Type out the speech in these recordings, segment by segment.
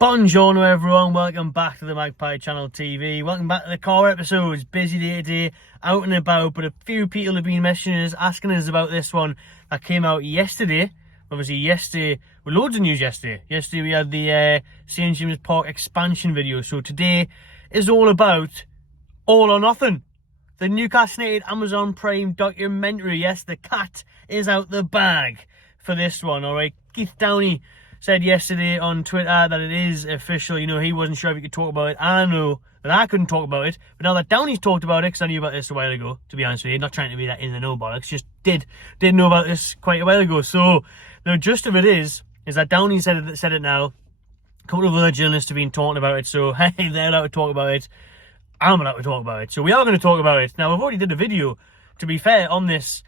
Buongiorno everyone, welcome back to the Magpie Channel TV. Welcome back to the car episodes. Busy day today, out and about, but a few people have been messaging us, asking us about this one that came out yesterday. Obviously yesterday, well, loads of news yesterday. Yesterday we had the St James Park expansion video. So today is all about All or Nothing. The Newcastle United Amazon Prime documentary. Yes, the cat is out the bag for this one, alright. Keith Downey said yesterday on Twitter that it is official. You know, he wasn't sure if he could talk about it. I know that I couldn't talk about it. But now that Downey's talked about it, because I knew about this a while ago, to be honest with you, not trying to be that in the know bollocks, just did know about this quite a while ago. So the gist of it is that Downey said it now. A couple of other journalists have been talking about it. So, hey, they're allowed to talk about it. I'm allowed to talk about it. So we are going to talk about it. Now, I've already did a video, to be fair, on this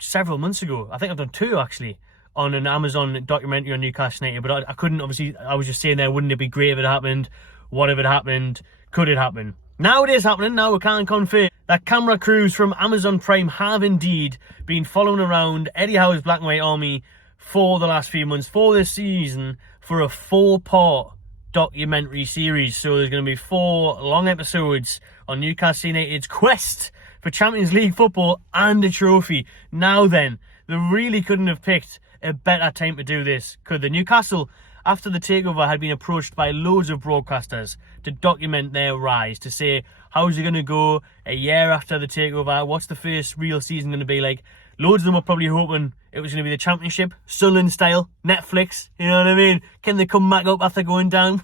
several months ago. I think I've done two, actually, on an Amazon documentary on Newcastle United, but I couldn't, obviously, I was just saying there, wouldn't it be great if it happened? What if it happened? Could it happen? Now it is happening. Now we can confirm that camera crews from Amazon Prime have indeed been following around Eddie Howe's Black and White Army for the last few months, for this season, for a 4-part documentary series. So there's going to be 4 long episodes on Newcastle United's quest for Champions League football and a trophy. Now then, they really couldn't have picked a better time to do this, could the Newcastle, after the takeover, had been approached by loads of broadcasters to document their rise, to say, how's it going to go a year after the takeover? What's the first real season going to be like? Loads of them were probably hoping it was going to be the Championship, Sunderland style, Netflix, you know what I mean? Can they come back up after going down?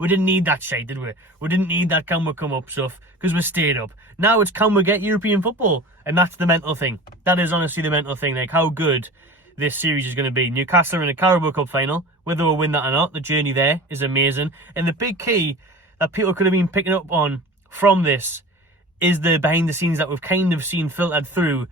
We didn't need that shit, did we? We didn't need that can we come up stuff, because we stayed up. Now it's can we get European football? And that's the mental thing. That is honestly the mental thing, like how good this series is going to be. Newcastle are in a Carabao Cup final. Whether we'll win that or not, the journey there is amazing. And the big key that people could have been picking up on from this is the behind the scenes that we've kind of seen filtered through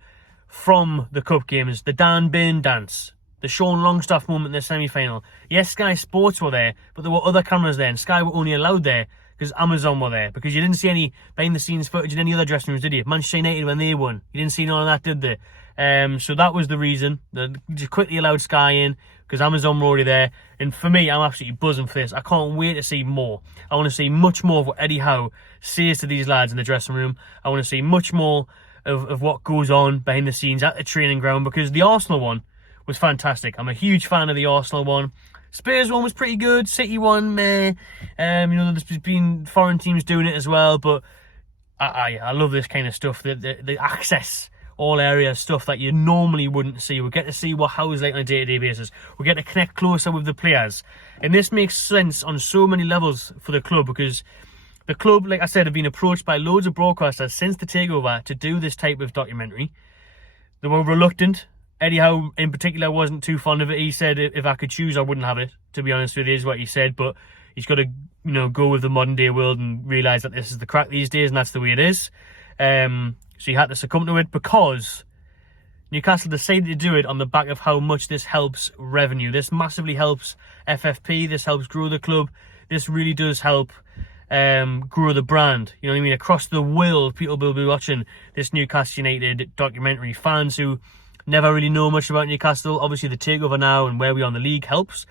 from the cup games. The Dan Burn dance, the Sean Longstaff moment in the semi-final. Yes, Sky Sports were there, but there were other cameras there, and Sky were only allowed there because Amazon were there, because you didn't see any behind the scenes footage in any other dressing rooms, did you? Manchester United when they won, you didn't see none of that, did they? So that was the reason. They just quickly allowed Sky in because Amazon were already there. And for me, I'm absolutely buzzing for this. I can't wait to see more. I want to see much more of what Eddie Howe says to these lads in the dressing room. I want to see much more of what goes on behind the scenes at the training ground, because the Arsenal one was fantastic. I'm a huge fan of the Arsenal one. Spurs one was pretty good. City one, meh. You know, there's been foreign teams doing it as well, but I love this kind of stuff. The access all areas stuff that you normally wouldn't see. We get to see what Howe's like on a day-to-day basis. We get to connect closer with the players. And this makes sense on so many levels for the club, because the club, like I said, have been approached by loads of broadcasters since the takeover to do this type of documentary. They were reluctant. Eddie Howe in particular wasn't too fond of it. He said, if I could choose, I wouldn't have it, to be honest with you, is what he said. But he's got to, you know, go with the modern day world and realise that this is the crack these days, and that's the way it is. So he had to succumb to it because Newcastle decided to do it on the back of how much this helps revenue. This massively helps FFP. This helps grow the club. This really does help grow the brand. You know what I mean? Across the world, people will be watching this Newcastle United documentary. Fans who never really know much about Newcastle. Obviously, the takeover now and where we are in the league helps.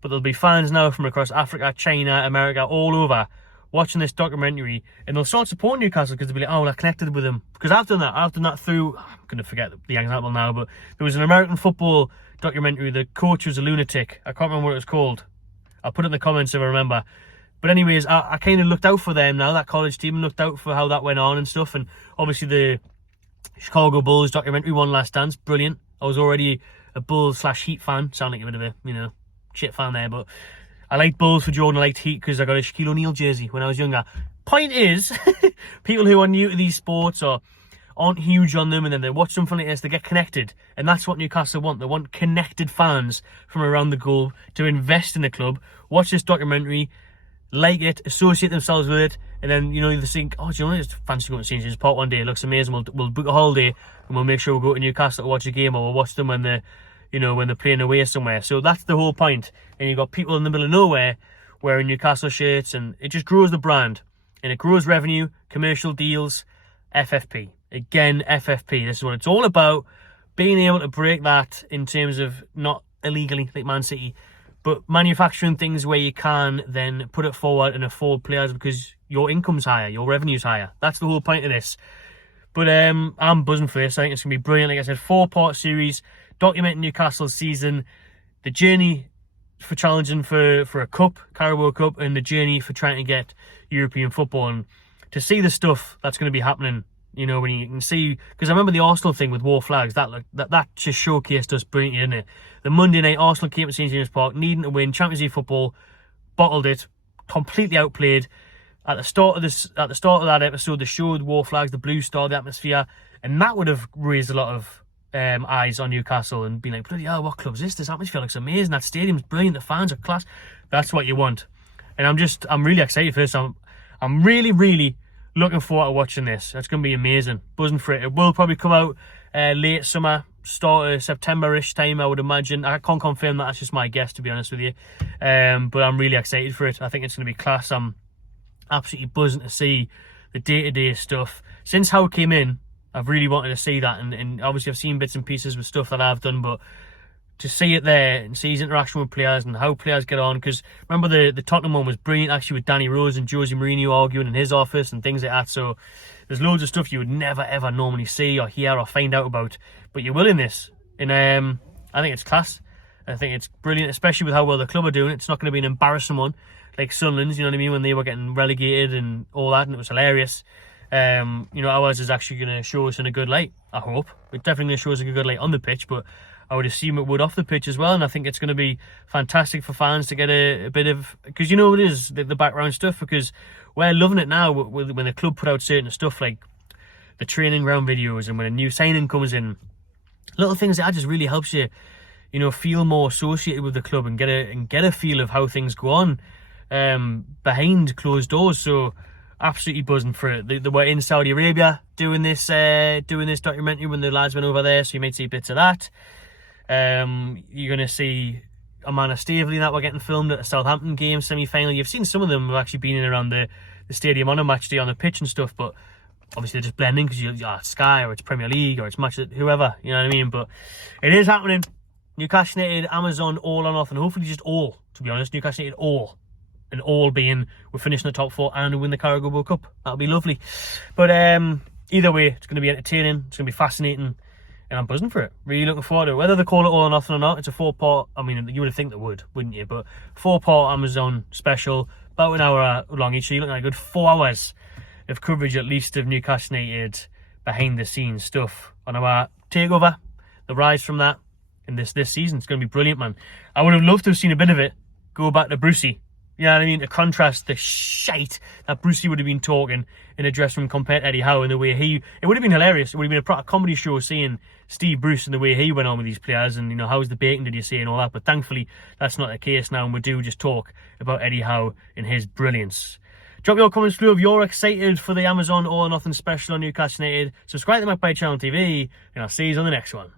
But there'll be fans now from across Africa, China, America, all over, watching this documentary, and they'll start supporting Newcastle because they'll be like, oh, well, I connected with them. Because I've done that. I've done that through, I'm going to forget the example now, but there was an American football documentary. The coach was a lunatic. I can't remember what it was called. I'll put it in the comments if I remember. But anyways, I kind of looked out for them now, that college team, and looked out for how that went on and stuff. And obviously the Chicago Bulls documentary, One Last Dance, brilliant. I was already a Bulls/Heat fan. Sound like a bit of a, you know, shit fan there, but I liked Bulls for Jordan. I liked Heat because I got a Shaquille O'Neal jersey when I was younger. Point is, people who are new to these sports or aren't huge on them, and then they watch something like this, they get connected. And that's what Newcastle want. They want connected fans from around the globe to invest in the club, watch this documentary, like it, associate themselves with it, and then, you know, they think, oh, do you know, it's fancy going to St James Park one day. It looks amazing. We'll book a holiday and we'll make sure we'll go to Newcastle to watch a game, or we'll watch them when they're, you know, when they're playing away somewhere. So that's the whole point. And you've got people in the middle of nowhere wearing Newcastle shirts, and it just grows the brand, and it grows revenue, commercial deals, FFP. Again, FFP. This is what it's all about. Being able to break that in terms of not illegally, like Man City, but manufacturing things where you can then put it forward and afford players because your income's higher, your revenue's higher. That's the whole point of this. But I'm buzzing for this. I think it's going to be brilliant. Like I said, 4-part series documenting Newcastle's season, the journey for challenging for a cup, Carabao Cup, and the journey for trying to get European football. And to see the stuff that's going to be happening, you know, when you can see, because I remember the Arsenal thing with War Flags, that just showcased us brilliantly, didn't it? The Monday night Arsenal came to St James Park, needing to win Champions League football, bottled it, completely outplayed. At the start of that episode, they showed War Flags, the blue star, the atmosphere, and that would have raised a lot of eyes on Newcastle and been like, bloody hell, what club's this? This atmosphere looks amazing. That stadium's brilliant. The fans are class. That's what you want. And I'm really excited for this. I'm really, really looking forward to watching this. It's going to be amazing. Buzzing for it. It will probably come out late summer, start of September-ish time, I would imagine. I can't confirm that. That's just my guess, to be honest with you. But I'm really excited for it. I think it's going to be class. I'm absolutely buzzing to see the day-to-day stuff. Since how it came in, I've really wanted to see that, and obviously I've seen bits and pieces with stuff that I've done, but to see it there and see his interaction with players and how players get on, because remember the Tottenham one was brilliant actually, with Danny Rose and Jose Mourinho arguing in his office and things like that. So there's loads of stuff you would never ever normally see or hear or find out about, but you will in this. And I think it's class. I think it's brilliant, especially with how well the club are doing. It's not going to be an embarrassing one like Sunderland's, you know what I mean, when they were getting relegated and all that, and it was hilarious. You know, ours is actually going to show us in a good light, I hope. It's definitely going to show us in a good light on the pitch, but I would assume it would off the pitch as well. And I think it's going to be fantastic for fans to get a bit of, because you know it is, the background stuff, because we're loving it now when the club put out certain stuff like the training ground videos, and when a new signing comes in, little things that just really helps you, you know, feel more associated with the club and get a feel of how things go on behind closed doors. So absolutely buzzing for it. They were in Saudi Arabia doing this documentary when the lads went over there, so you might see bits of that. You're going to see Amanda Staveley that were getting filmed at a Southampton game semi-final. You've seen some of them have actually been in around the stadium on a match day on the pitch and stuff, but obviously they're just blending because you're Sky or it's Premier League or it's match whoever, you know what I mean? But it is happening. Newcastle United, Amazon, all or nothing. Hopefully just all, to be honest. Newcastle United, all. And all being we're finishing the top 4 and win the Carabao Cup. That'll be lovely. But either way, it's going to be entertaining. It's going to be fascinating. And I'm buzzing for it. Really looking forward to it. Whether they call it all or nothing or not, it's a 4-part. I mean, you would think they would, wouldn't you? But 4-part Amazon special, about an hour long each. So you're looking at a good 4 hours of coverage at least of Newcastle United behind the scenes stuff on our takeover, the rise from that, in this season. It's going to be brilliant, man. I would have loved to have seen a bit of it go back to Brucey. You know what I mean? To contrast the shite that Brucey would have been talking in a dressing room compared to Eddie Howe and the way it would have been hilarious. It would have been a proper comedy show seeing Steve Bruce and the way he went on with these players and, you know, how's the bacon did you say and all that. But thankfully, that's not the case now, and we do just talk about Eddie Howe and his brilliance. Drop your comments below if you're excited for the Amazon All or Nothing special on Newcastle United. Subscribe to the Magpie Channel TV, and I'll see you on the next one.